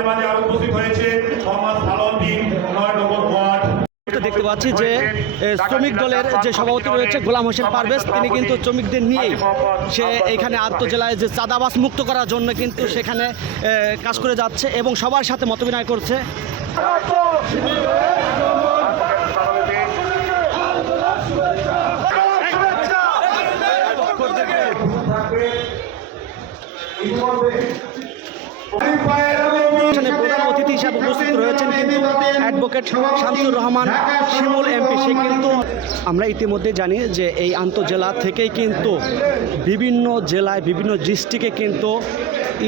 মাঝে মাঝে আরো উপস্থিত হয়েছে মোহাম্মদ সালাউদ্দিন 9 নম্বর ওয়ার্ড। দেখতে পাচ্ছি যে শ্রমিক দলের যে সভাপতি রয়েছে গোলাম হোসেন পারভেজ, তিনি কিন্তু শ্রমিকদের নিয়েই সে এখানে আন্তঃজেলায় যে চাঁদাবাস মুক্ত করার জন্য কিন্তু সেখানে কাজ করে যাচ্ছে এবং সবার সাথে মতবিনিময় করছে। প্রধান অতিথি হিসাবে উপস্থিত রয়েছেন কিন্তু অ্যাডভোকেট শামসুর রহমান শিমুল এমপি। সে কিন্তু আমরা ইতিমধ্যে জানি যে এই আন্তঃজেলা থেকেই কিন্তু বিভিন্ন জেলায় বিভিন্ন ডিস্ট্রিক্টে কিন্তু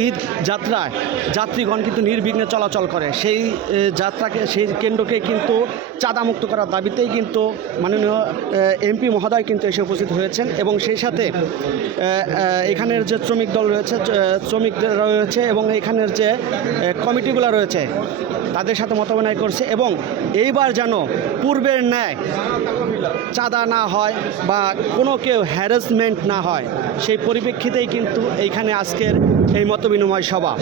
ঈদ যাত্রায় যাত্রীগণ কিন্তু নির্বিঘ্নে চলাচল করে। সেই যাত্রাকে সেই কেন্দ্রকে কিন্তু চাঁদামুক্ত করার দাবিতেই কিন্তু মাননীয় এমপি মহোদয় কিন্তু এসে উপস্থিত হয়েছেন এবং সেই সাথে এখানের যে শ্রমিক দল রয়েছে, শ্রমিকদের রয়েছে এবং এখানের যে কমিটিগুলো রয়েছে তাদের সাথে মতবিনিময় করছে এবং এইবার যেন পূর্বের ন্যায় চাঁদা না হয় বা কোনো কেউ হ্যারাসমেন্ট না হয়, সেই পরিপ্রেক্ষিতেই কিন্তু এইখানে আজকের এই মতবিনিময় সভা।